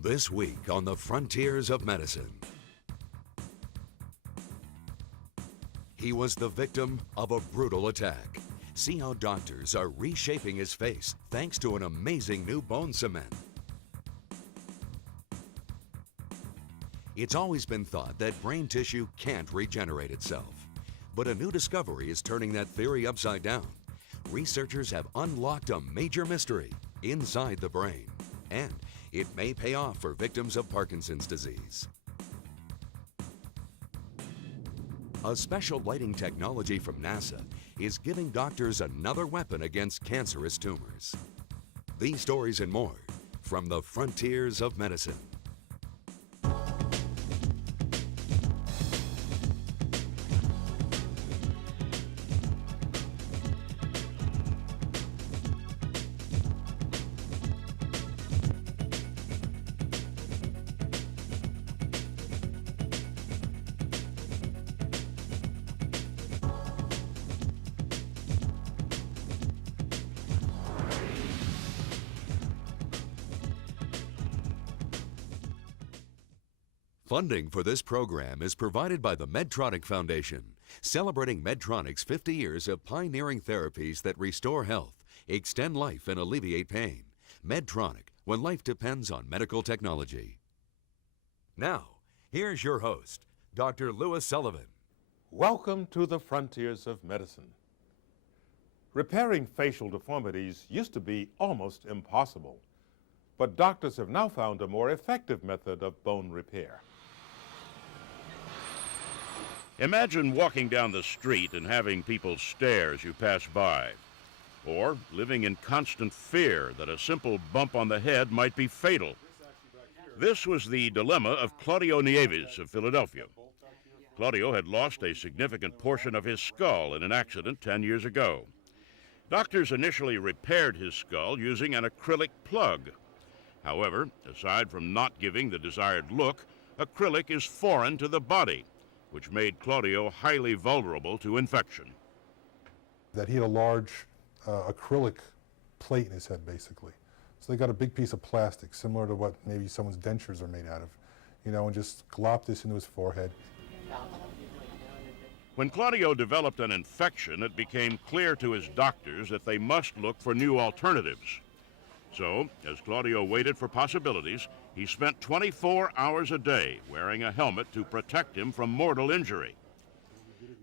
This week on the Frontiers of Medicine. He was the victim of a brutal attack. See how doctors are reshaping his face thanks to an amazing new bone cement. It's always been thought that brain tissue can't regenerate itself. But a new discovery is turning that theory upside down. Researchers have unlocked a major mystery inside the brain, and it may pay off for victims of Parkinson's disease. A special lighting technology from NASA is giving doctors another weapon against cancerous tumors. These stories and more from the Frontiers of Medicine. Funding for this program is provided by the Medtronic Foundation, celebrating Medtronic's 50 years of pioneering therapies that restore health, extend life, and alleviate pain. Medtronic, when life depends on medical technology. Now, here's your host, Dr. Louis Sullivan. Welcome to the Frontiers of Medicine. Repairing facial deformities used to be almost impossible, but doctors have now found a more effective method of bone repair. Imagine walking down the street and having people stare as you pass by, or living in constant fear that a simple bump on the head might be fatal. This was the dilemma of Claudio Nieves of Philadelphia. Claudio had lost a significant portion of his skull in an accident 10 years ago. Doctors initially repaired his skull using an acrylic plug. However, aside from not giving the desired look, acrylic is foreign to the body, which made Claudio highly vulnerable to infection. That he had a large acrylic plate in his head, basically. So they got a big piece of plastic, similar to what maybe someone's dentures are made out of, and just glopped this into his forehead. When Claudio developed an infection, it became clear to his doctors that they must look for new alternatives. So, as Claudio waited for possibilities, he spent 24 hours a day wearing a helmet to protect him from mortal injury.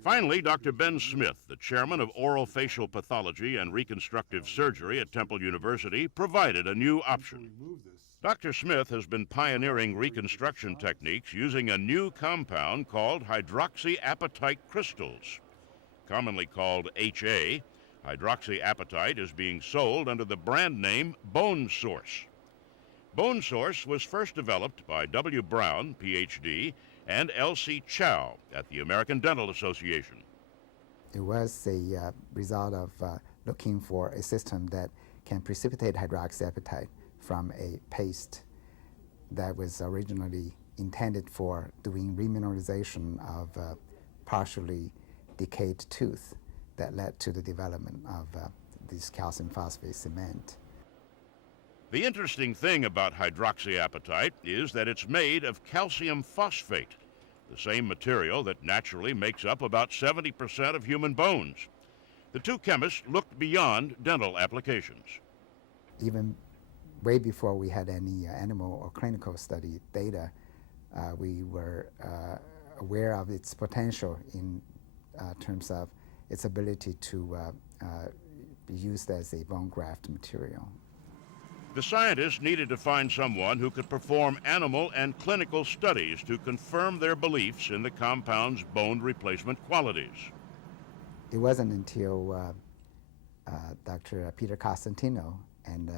Finally, Dr. Ben Smith, the chairman of oral facial pathology and reconstructive surgery at Temple University, provided a new option. Dr. Smith has been pioneering reconstruction techniques using a new compound called hydroxyapatite crystals. Commonly called HA, hydroxyapatite is being sold under the brand name Bone Source. Bone Source was first developed by W. Brown, Ph.D., and L.C. Chow at the American Dental Association. It was a result of looking for a system that can precipitate hydroxyapatite from a paste that was originally intended for doing remineralization of partially decayed tooth that led to the development of this calcium phosphate cement. The interesting thing about hydroxyapatite is that it's made of calcium phosphate, the same material that naturally makes up about 70% of human bones. The two chemists looked beyond dental applications. Even way before we had any animal or clinical study data, we were aware of its potential in terms of its ability to be used as a bone graft material. The scientists needed to find someone who could perform animal and clinical studies to confirm their beliefs in the compound's bone replacement qualities. It wasn't until Dr. Peter Costantino and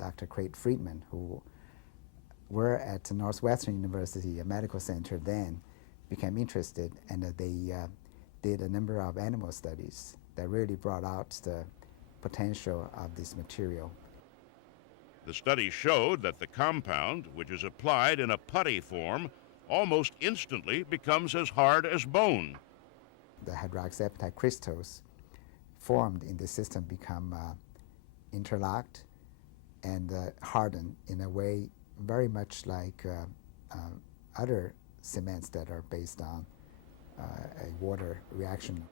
Dr. Craig Friedman, who were at Northwestern University Medical Center then, became interested, and they did a number of animal studies that really brought out the potential of this material. The study showed that the compound, which is applied in a putty form, almost instantly becomes as hard as bone. The hydroxyapatite crystals formed in the system become interlocked and hardened in a way very much like other cements that are based on a water reaction.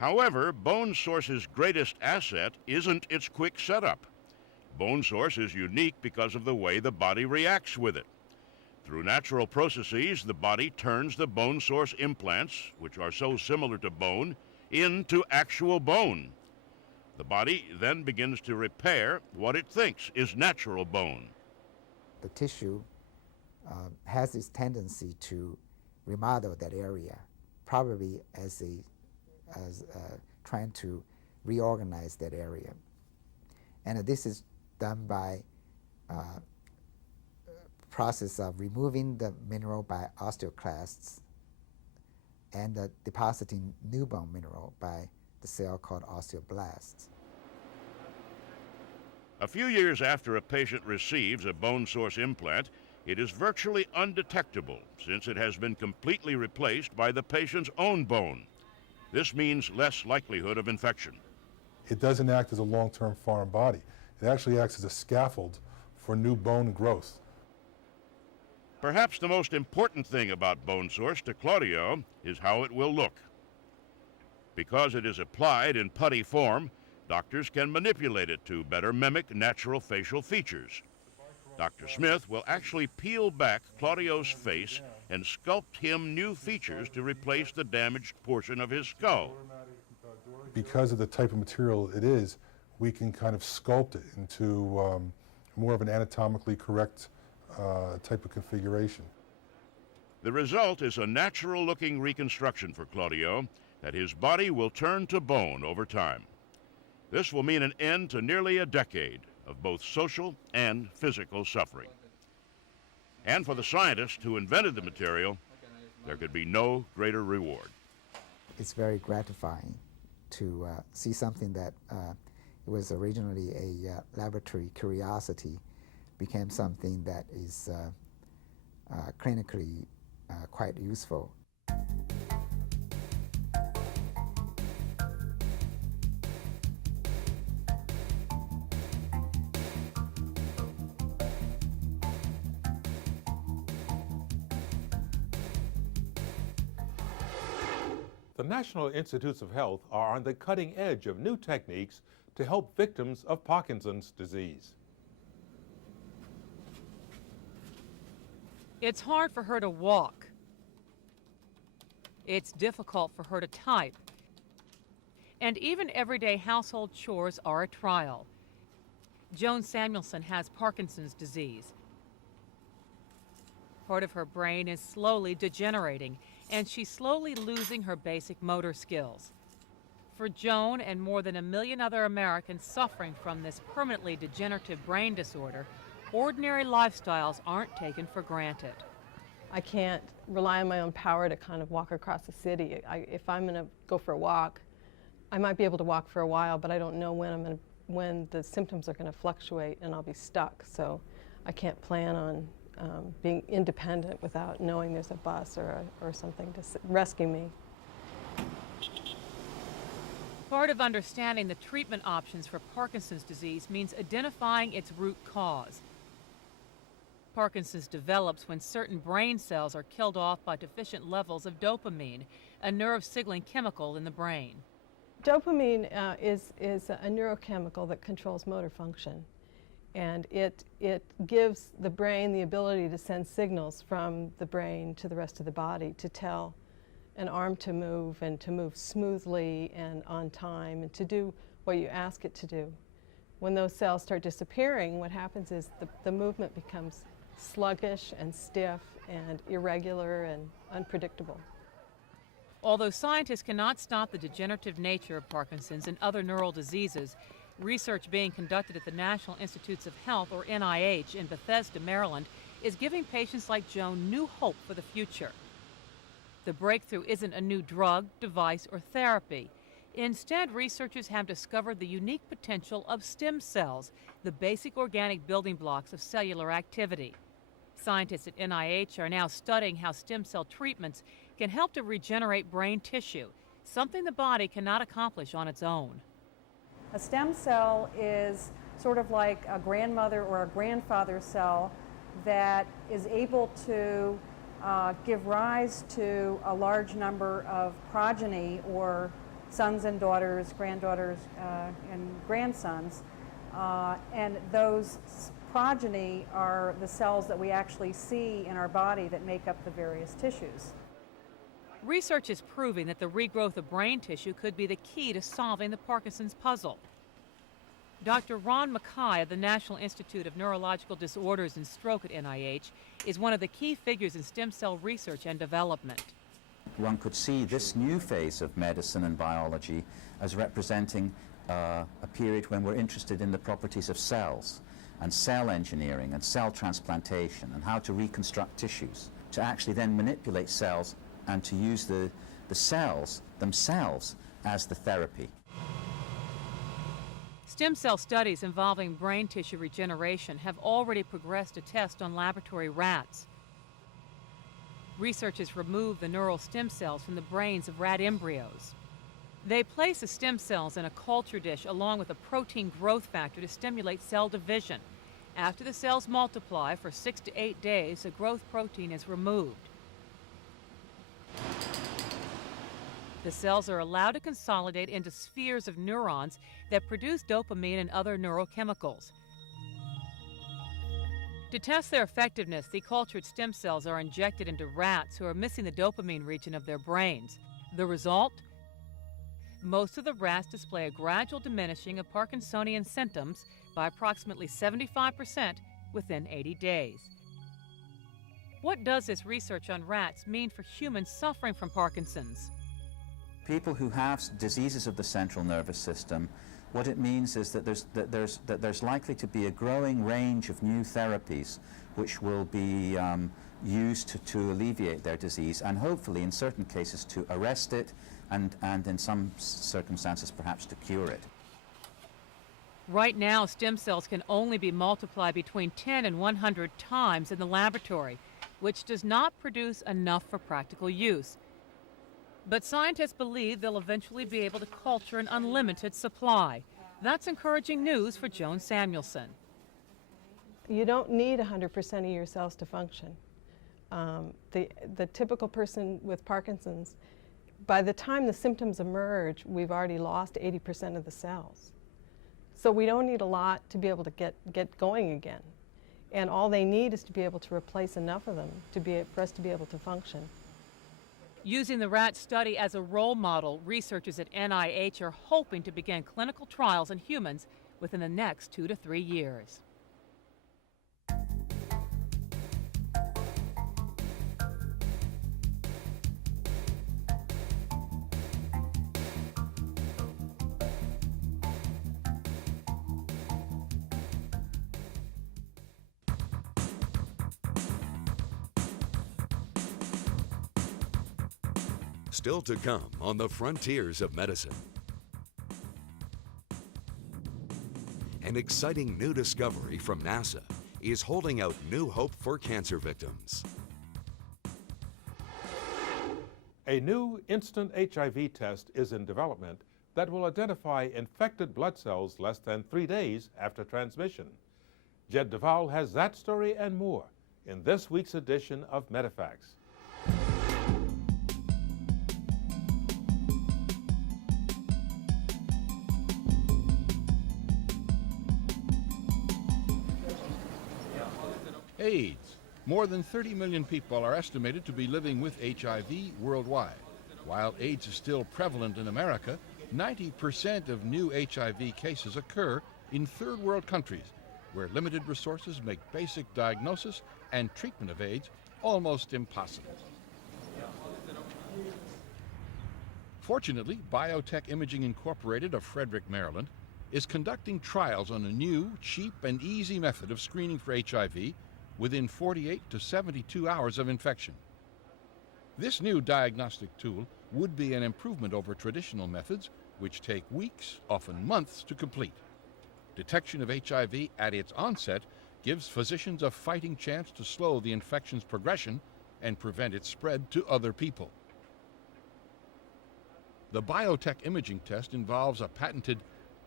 However, Bone Source's greatest asset isn't its quick setup. Bone Source is unique because of the way the body reacts with it. Through natural processes, the body turns the Bone Source implants, which are so similar to bone, into actual bone. The body then begins to repair what it thinks is natural bone. The tissue has this tendency to remodel that area, probably as trying to reorganize that area. And this is done by process of removing the mineral by osteoclasts and depositing new bone mineral by the cell called osteoblasts. A few years after a patient receives a Bone Source implant, it is virtually undetectable since it has been completely replaced by the patient's own bone. This means less likelihood of infection. It doesn't act as a long-term foreign body. It actually acts as a scaffold for new bone growth. Perhaps the most important thing about Bone Source to Claudio is how it will look. Because it is applied in putty form, doctors can manipulate it to better mimic natural facial features. Dr. Smith will actually peel back Claudio's face and sculpt him new features to replace the damaged portion of his skull. Because of the type of material it is, we can kind of sculpt it into more of an anatomically correct type of configuration. The result is a natural-looking reconstruction for Claudio that his body will turn to bone over time. This will mean an end to nearly a decade of both social and physical suffering. And for the scientist who invented the material, there could be no greater reward. It's very gratifying to see something that was originally a laboratory curiosity became something that is clinically quite useful. The National Institutes of Health are on the cutting edge of new techniques to help victims of Parkinson's disease. It's hard for her to walk. It's difficult for her to type. And even everyday household chores are a trial. Joan Samuelson has Parkinson's disease. Part of her brain is slowly degenerating, and she's slowly losing her basic motor skills. For Joan and more than 1 million other Americans suffering from this permanently degenerative brain disorder, ordinary lifestyles aren't taken for granted. I can't rely on my own power to kind of walk across the city. If I'm going to go for a walk, I might be able to walk for a while, but I don't know when the symptoms are going to fluctuate and I'll be stuck. So I can't plan on being independent without knowing there's a bus or something to rescue me. Part of understanding the treatment options for Parkinson's disease means identifying its root cause. Parkinson's develops when certain brain cells are killed off by deficient levels of dopamine, a nerve-signaling chemical in the brain. Dopamine is a neurochemical that controls motor function. And it gives the brain the ability to send signals from the brain to the rest of the body to tell an arm to move and to move smoothly and on time and to do what you ask it to do. When those cells start disappearing, what happens is the movement becomes sluggish and stiff and irregular and unpredictable. Although scientists cannot stop the degenerative nature of Parkinson's and other neural diseases, research being conducted at the National Institutes of Health, or NIH, in Bethesda, Maryland, is giving patients like Joan new hope for the future. The breakthrough isn't a new drug, device, or therapy. Instead, researchers have discovered the unique potential of stem cells, the basic organic building blocks of cellular activity. Scientists at NIH are now studying how stem cell treatments can help to regenerate brain tissue, something the body cannot accomplish on its own. A stem cell is sort of like a grandmother or a grandfather cell that is able to give rise to a large number of progeny, or sons and daughters, granddaughters, and grandsons. And those progeny are the cells that we actually see in our body that make up the various tissues. Research is proving that the regrowth of brain tissue could be the key to solving the Parkinson's puzzle. Dr. Ron Mackay of the National Institute of Neurological Disorders and Stroke at NIH is one of the key figures in stem cell research and development. One could see this new phase of medicine and biology as representing a period when we're interested in the properties of cells and cell engineering and cell transplantation and how to reconstruct tissues, to actually then manipulate cells and to use the cells themselves as the therapy. Stem cell studies involving brain tissue regeneration have already progressed to test on laboratory rats. Researchers removed the neural stem cells from the brains of rat embryos. They place the stem cells in a culture dish along with a protein growth factor to stimulate cell division. After the cells multiply for 6 to 8 days, the growth protein is removed. The cells are allowed to consolidate into spheres of neurons that produce dopamine and other neurochemicals. To test their effectiveness, the cultured stem cells are injected into rats who are missing the dopamine region of their brains. The result? Most of the rats display a gradual diminishing of Parkinsonian symptoms by approximately 75% within 80 days. What does this research on rats mean for humans suffering from Parkinson's? People who have diseases of the central nervous system, what it means is that there's likely to be a growing range of new therapies which will be used to alleviate their disease, and hopefully in certain cases to arrest it, and in some circumstances perhaps to cure it. Right now, stem cells can only be multiplied between 10 and 100 times in the laboratory, which does not produce enough for practical use. But scientists believe they'll eventually be able to culture an unlimited supply. That's encouraging news for Joan Samuelson. You don't need 100% of your cells to function. The typical person with Parkinson's, by the time the symptoms emerge, we've already lost 80% of the cells. So we don't need a lot to be able to get going again. And all they need is to be able to replace enough of them for us to be able to function. Using the rat study as a role model, researchers at NIH are hoping to begin clinical trials in humans within the next 2 to 3 years. Still to come on the frontiers of medicine. An exciting new discovery from NASA is holding out new hope for cancer victims. A new instant HIV test is in development that will identify infected blood cells less than 3 days after transmission. Jed Duvall has that story and more in this week's edition of Medifacts. AIDS. More than 30 million people are estimated to be living with HIV worldwide. While AIDS is still prevalent in America, 90% of new HIV cases occur in third world countries, where limited resources make basic diagnosis and treatment of AIDS almost impossible. Fortunately, Biotech Imaging Incorporated of Frederick, Maryland, is conducting trials on a new, cheap, and easy method of screening for HIV within 48 to 72 hours of infection. This new diagnostic tool would be an improvement over traditional methods, which take weeks, often months, to complete. Detection of HIV at its onset gives physicians a fighting chance to slow the infection's progression and prevent its spread to other people. The Biotech imaging test involves a patented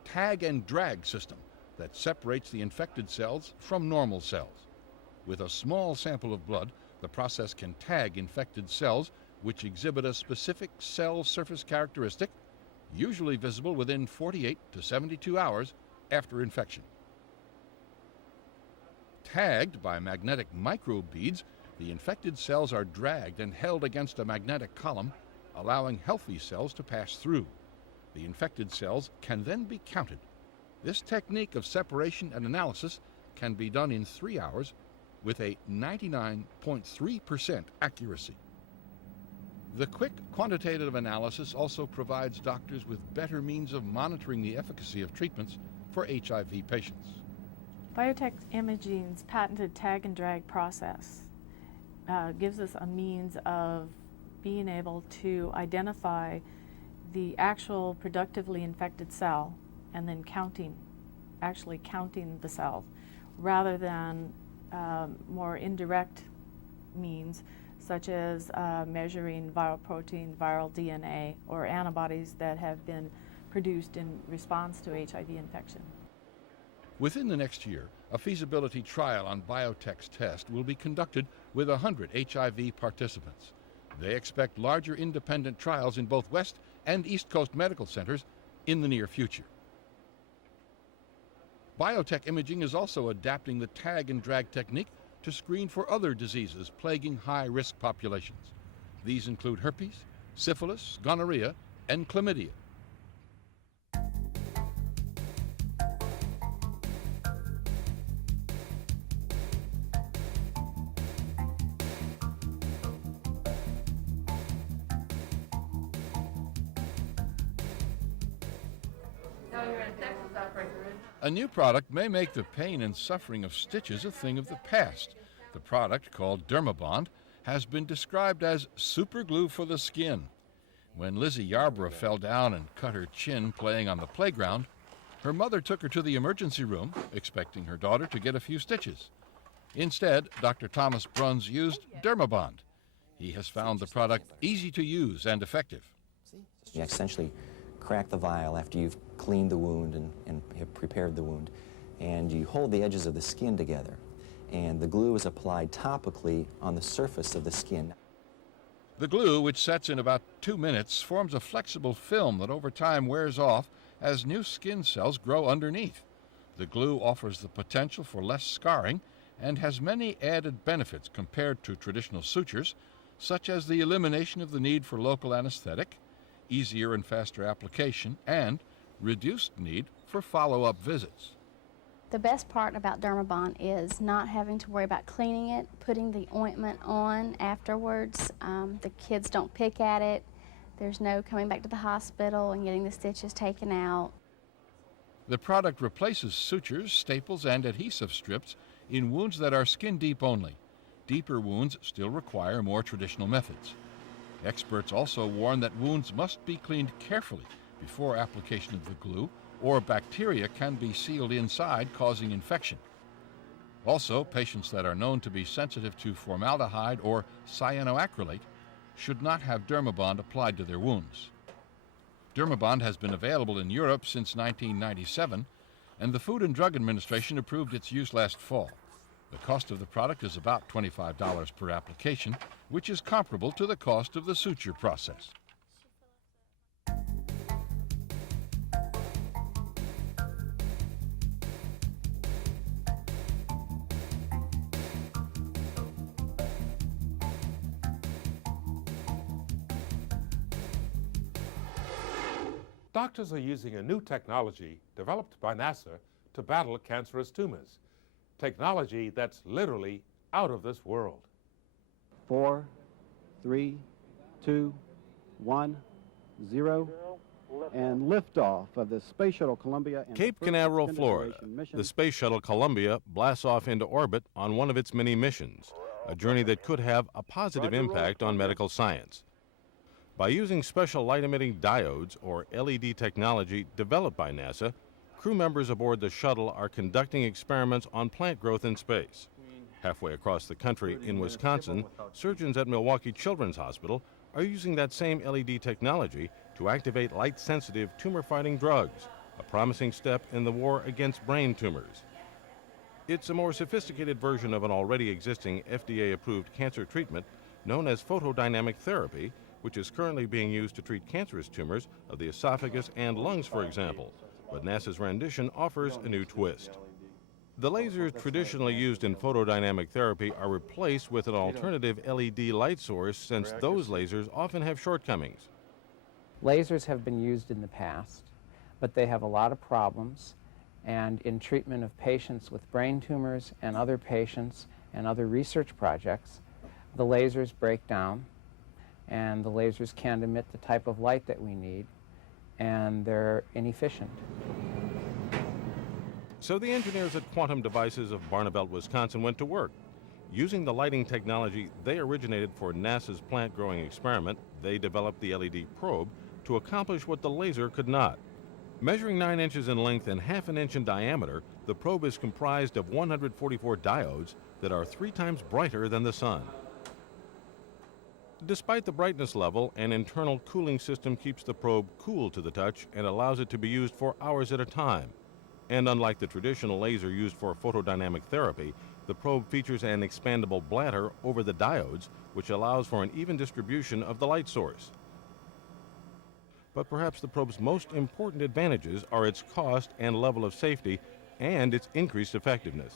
tag and drag system that separates the infected cells from normal cells. With a small sample of blood, the process can tag infected cells which exhibit a specific cell surface characteristic, usually visible within 48 to 72 hours after infection. Tagged by magnetic microbeads, the infected cells are dragged and held against a magnetic column, allowing healthy cells to pass through. The infected cells can then be counted. This technique of separation and analysis can be done in 3 hours with a 99.3% accuracy. The quick quantitative analysis also provides doctors with better means of monitoring the efficacy of treatments for HIV patients. Biotech Imaging's patented tag and drag process gives us a means of being able to identify the actual productively infected cell and then actually counting the cells, rather than more indirect means such as measuring viral protein, viral DNA, or antibodies that have been produced in response to HIV infection. Within the next year, a feasibility trial on biotech's test will be conducted with 100 HIV participants. They expect larger independent trials in both West and East Coast medical centers in the near future. Biotech Imaging is also adapting the tag and drag technique to screen for other diseases plaguing high-risk populations. These include herpes, syphilis, gonorrhea, and chlamydia. A new product may make the pain and suffering of stitches a thing of the past. The product, called Dermabond, has been described as super glue for the skin. When Lizzie Yarborough fell down and cut her chin playing on the playground, her mother took her to the emergency room, expecting her daughter to get a few stitches. Instead, Dr. Thomas Bruns used Dermabond. He has found the product easy to use and effective. You essentially crack the vial after you've cleaned the wound and have prepared the wound, and you hold the edges of the skin together, and the glue is applied topically on the surface of the skin. The glue, which sets in about 2 minutes, forms a flexible film that over time wears off as new skin cells grow underneath. The glue offers the potential for less scarring and has many added benefits compared to traditional sutures, such as the elimination of the need for local anesthetic, easier and faster application, and reduced need for follow-up visits. The best part about Dermabond is not having to worry about cleaning it, putting the ointment on afterwards. The kids don't pick at it. There's no coming back to the hospital and getting the stitches taken out. The product replaces sutures, staples, and adhesive strips in wounds that are skin deep only. Deeper wounds still require more traditional methods. Experts also warn that wounds must be cleaned carefully before application of the glue, or bacteria can be sealed inside, causing infection. Also, patients that are known to be sensitive to formaldehyde or cyanoacrylate should not have Dermabond applied to their wounds. Dermabond has been available in Europe since 1997, and the Food and Drug Administration approved its use last fall. The cost of the product is about $25 per application, which is comparable to the cost of the suture process. Doctors are using a new technology developed by NASA to battle cancerous tumors. Technology that's literally out of this world. 4, 3, 2, 1, 0, and liftoff of the Space Shuttle Columbia. Cape Canaveral, Florida. The Space Shuttle Columbia blasts off into orbit on one of its many missions, a journey that could have a positive impact on medical science. By using special light-emitting diodes, or LED technology developed by NASA, crew members aboard the shuttle are conducting experiments on plant growth in space. Halfway across the country in Wisconsin, surgeons at Milwaukee Children's Hospital are using that same LED technology to activate light-sensitive tumor-fighting drugs, a promising step in the war against brain tumors. It's a more sophisticated version of an already existing FDA-approved cancer treatment known as photodynamic therapy, which is currently being used to treat cancerous tumors of the esophagus and lungs, for example. But NASA's rendition offers a new twist. The lasers traditionally used in photodynamic therapy are replaced with an alternative LED light source, since those lasers often have shortcomings. Lasers have been used in the past, but they have a lot of problems, and in treatment of patients with brain tumors and other patients and other research projects, the lasers break down, and the lasers can't emit the type of light that we need, and they're inefficient. So the engineers at Quantum Devices of Barneveld, Wisconsin went to work. Using the lighting technology they originated for NASA's plant growing experiment, they developed the LED probe to accomplish what the laser could not. Measuring 9 inches in length and ½ an inch in diameter, the probe is comprised of 144 diodes that are 3 times brighter than the sun. Despite the brightness level, an internal cooling system keeps the probe cool to the touch and allows it to be used for hours at a time. And unlike the traditional laser used for photodynamic therapy, the probe features an expandable bladder over the diodes, which allows for an even distribution of the light source. But perhaps the probe's most important advantages are its cost and level of safety and its increased effectiveness.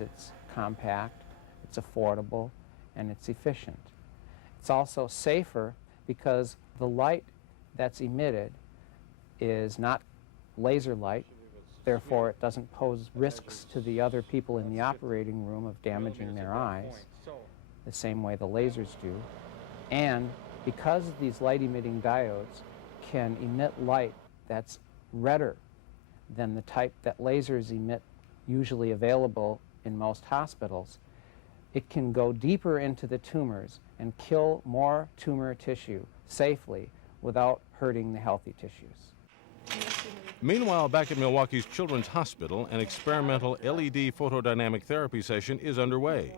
It's compact, it's affordable, and it's efficient. It's also safer because the light that's emitted is not laser light. Therefore, it doesn't pose risks to the other people in the operating room of damaging their eyes the same way the lasers do. And because these light-emitting diodes can emit light that's redder than the type that lasers emit usually available in most hospitals, it can go deeper into the tumors and kill more tumor tissue safely without hurting the healthy tissues. Meanwhile, back at Milwaukee's Children's Hospital, an experimental LED photodynamic therapy session is underway.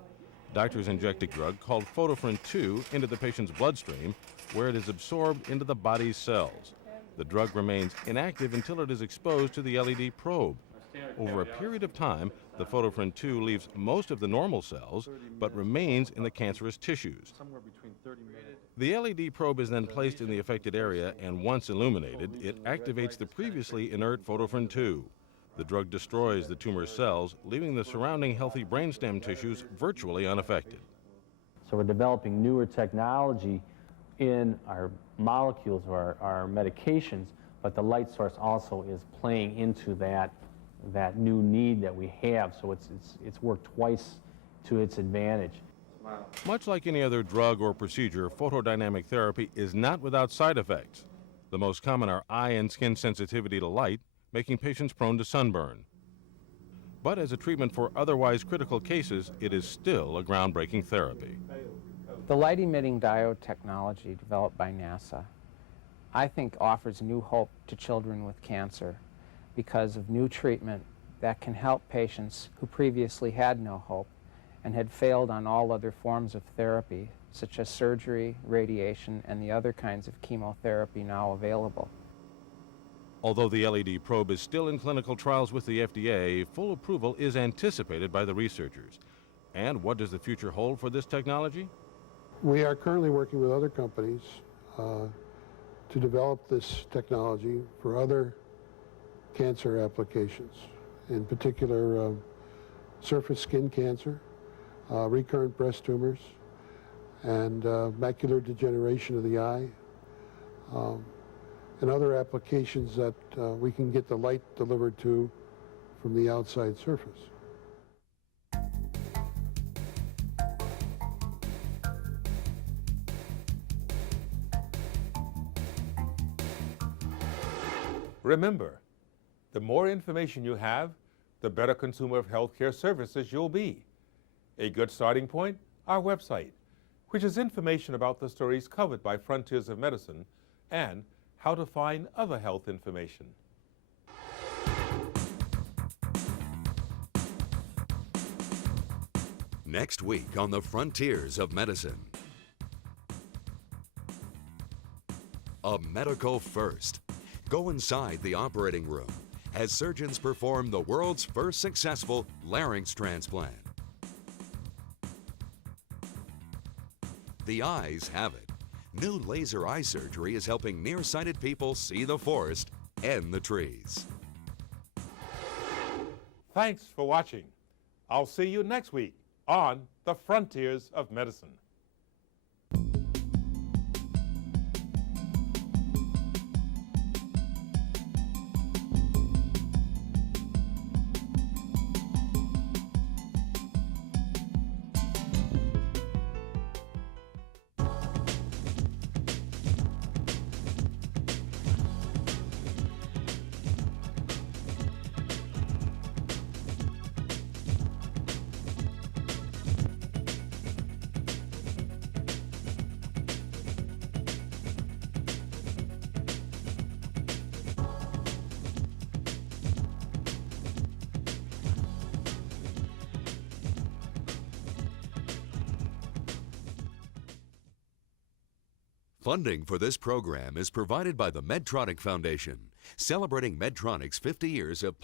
Doctors inject a drug called Photofrin 2 into the patient's bloodstream, where it is absorbed into the body's cells. The drug remains inactive until it is exposed to the LED probe. Over a period of time, the Photofrin 2 leaves most of the normal cells, but remains in the cancerous tissues. The LED probe is then placed in the affected area, and once illuminated, it activates the previously inert Photofrin 2. The drug destroys the tumor cells, leaving the surrounding healthy brainstem tissues virtually unaffected. So we're developing newer technology in our molecules or our medications, but the light source also is playing into that new need that we have, so it's worked twice to its advantage. Much like any other drug or procedure, photodynamic therapy is not without side effects. The most common are eye and skin sensitivity to light, making patients prone to sunburn. But as a treatment for otherwise critical cases, it is still a groundbreaking therapy. The light-emitting diode technology developed by NASA, I think, offers new hope to children with cancer because of new treatment that can help patients who previously had no hope and had failed on all other forms of therapy, such as surgery, radiation, and the other kinds of chemotherapy now available. Although the LED probe is still in clinical trials with the FDA, full approval is anticipated by the researchers. And what does the future hold for this technology? We are currently working with other companies to develop this technology for other cancer applications, in particular surface skin cancer, recurrent breast tumors, and macular degeneration of the eye, and other applications that we can get the light delivered to from the outside surface. Remember, the more information you have, the better consumer of healthcare services you'll be. A good starting point, our website, which is information about the stories covered by Frontiers of Medicine and how to find other health information. Next week on the Frontiers of Medicine. A medical first. Go inside the operating room as surgeons perform the world's first successful larynx transplant. The eyes have it. New laser eye surgery is helping nearsighted people see the forest and the trees. Thanks for watching. I'll see you next week on The Frontiers of Medicine. Funding for this program is provided by the Medtronic Foundation, celebrating Medtronic's 50 years of